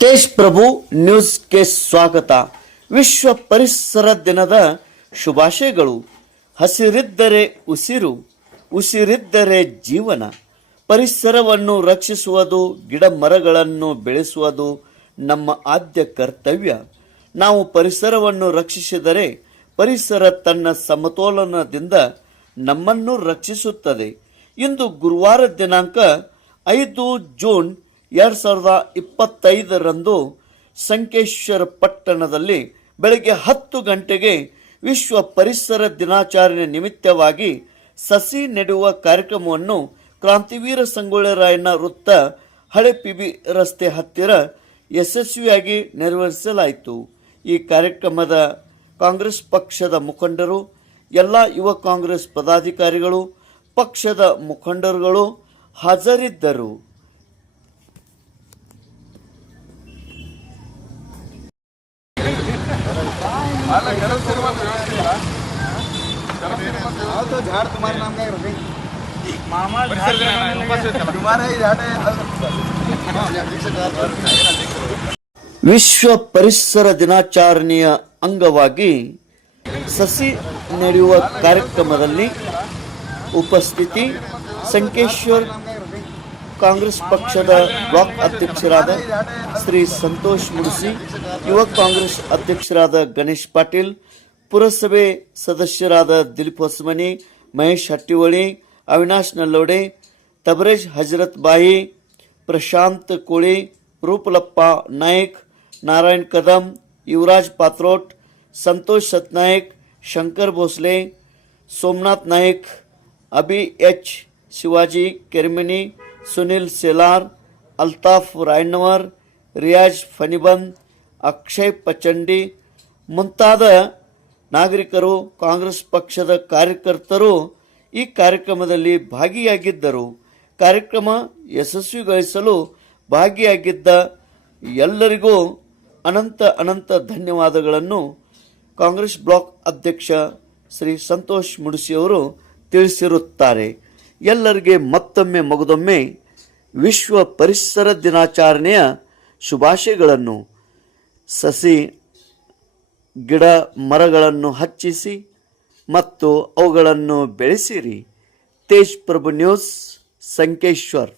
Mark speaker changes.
Speaker 1: ತೇಜ್ ಪ್ರಭು ನ್ಯೂಸ್ಗೆ ಸ್ವಾಗತ. ವಿಶ್ವ ಪರಿಸರ ದಿನದ ಶುಭಾಶಯಗಳು. ಹಸಿರಿದ್ದರೆ ಉಸಿರು, ಉಸಿರಿದ್ದರೆ ಜೀವನ. ಪರಿಸರವನ್ನು ರಕ್ಷಿಸುವುದು ಗಿಡ ಮರಗಳನ್ನು ಬೆಳೆಸುವುದು ನಮ್ಮ ಆದ್ಯ ಕರ್ತವ್ಯ. ನಾವು ಪರಿಸರವನ್ನು ರಕ್ಷಿಸಿದರೆ ಪರಿಸರ ತನ್ನ ಸಮತೋಲನದಿಂದ ನಮ್ಮನ್ನು ರಕ್ಷಿಸುತ್ತದೆ. ಇಂದು ಗುರುವಾರ ದಿನಾಂಕ ಐದು ಜೂನ್ ಎರಡು ಸಾವಿರದ ಇಪ್ಪತ್ತೈದರಂದು ಸಂಕೇಶ್ವರ ಪಟ್ಟಣದಲ್ಲಿ ಬೆಳಗ್ಗೆ ಹತ್ತು ಗಂಟೆಗೆ ವಿಶ್ವ ಪರಿಸರ ದಿನಾಚರಣೆ ನಿಮಿತ್ತವಾಗಿ ಸಸಿ ನೆಡುವ ಕಾರ್ಯಕ್ರಮವನ್ನು ಕ್ರಾಂತಿವೀರ ಸಂಗೊಳ್ಳಿ ರಾಯಣ್ಣ ವೃತ್ತ ಹಳೆ ಪಿಬಿ ರಸ್ತೆ ಹತ್ತಿರ ಯಶಸ್ವಿಯಾಗಿ ನೆರವೇರಿಸಲಾಯಿತು ಈ ಕಾರ್ಯಕ್ರಮದ ಕಾಂಗ್ರೆಸ್ ಪಕ್ಷದ ಮುಖಂಡರು, ಎಲ್ಲ ಯುವ ಕಾಂಗ್ರೆಸ್ ಪದಾಧಿಕಾರಿಗಳು, ಪಕ್ಷದ ಮುಖಂಡರುಗಳು ಹಾಜರಿದ್ದರು.
Speaker 2: झाड़ तुम्हारे नाम का ही रखेंगे तुम्हारा ही झाड़ है
Speaker 1: ವಿಶ್ವ ಪರಿಸರ ದಿನಾಚರಣೆಯ ಅಂಗವಾಗಿ ಸಸಿ ನಡೆಯುವ ಕಾರ್ಯಕ್ರಮದಲ್ಲಿ ಉಪಸ್ಥಿತಿ ಸಂಕೇಶ್ವರ್ ಕಾಂಗ್ರೆಸ್ ಪಕ್ಷದ ಬ್ಲಾಕ್ ಅಧ್ಯಕ್ಷರಾದ ಶ್ರೀ ಸಂತೋಷ್ ಮುಡಿಸಿ ಯುವ ಕಾಂಗ್ರೆಸ್ ಅಧ್ಯಕ್ಷರಾದ ಗಣೇಶ್ ಪಾಟೀಲ್ ಪುರಸಭೆ ಸದಸ್ಯರಾದ ದಿಲೀಪ್ ಹೊಸಮನಿ ಮಹೇಶ್ ಹಟ್ಟಿವಳಿ ಅವಿನಾಶ್ ನಲ್ಲೋಡೆ ತಬರೇಜ್ ಹಜರತ್ ಬಾಯಿ ಪ್ರಶಾಂತ್ ಕೋಳಿ ರೂಪಲಪ್ಪ ನಾಯಕ್ ನಾರಾಯಣ್ ಕದಂ ಯುವರಾಜ್ ಪಾತ್ರೋಟ್ ಸಂತೋಷ್ ಸತ್ನಾಯಕ್ ಶಂಕರ್ ಭೋಸ್ಲೆ ಸೋಮನಾಥ್ ನಾಯಕ್ ಅಭಿ ಎಚ್ ಶಿವಾಜಿ ಕೆರ್ಮಿನಿ ಸುನಿಲ್ ಸೆಲಾರ್, ಅಲ್ತಾಫ್ ರಾಯಣ್ಣವರ್ ರಿಯಾಜ್ ಫನಿಬಂದ್ ಅಕ್ಷಯ್ ಪಚಂಡಿ ಮುಂತಾದ ನಾಗರಿಕರು ಕಾಂಗ್ರೆಸ್ ಪಕ್ಷದ ಕಾರ್ಯಕರ್ತರು ಈ ಕಾರ್ಯಕ್ರಮದಲ್ಲಿ ಭಾಗಿಯಾಗಿದ್ದರು. ಕಾರ್ಯಕ್ರಮ ಯಶಸ್ವಿಗೊಳಿಸಲು ಭಾಗಿಯಾಗಿದ್ದ ಎಲ್ಲರಿಗೂ ಅನಂತ ಅನಂತ ಧನ್ಯವಾದಗಳನ್ನು ಕಾಂಗ್ರೆಸ್ ಬ್ಲಾಕ್ ಅಧ್ಯಕ್ಷ ಶ್ರೀ ಸಂತೋಷ್ ಮುಡಿಸಿಯವರು ತಿಳಿಸಿರುತ್ತಾರೆ. ಎಲ್ಲರಿಗೆ ಮತ್ತೊಮ್ಮೆ ಮಗದೊಮ್ಮೆ ವಿಶ್ವ ಪರಿಸರ ದಿನಾಚರಣೆಯ ಶುಭಾಶಯಗಳನ್ನು ಸಸಿ, ಗಿಡ, ಮರಗಳನ್ನು ಹಚ್ಚಿಸಿ ಮತ್ತು ಅವುಗಳನ್ನು ಬೆಳೆಸಿರಿ. ತೇಜ್ ಪ್ರಭು ನ್ಯೂಸ್, ಸಂಕೇಶ್ವರ್.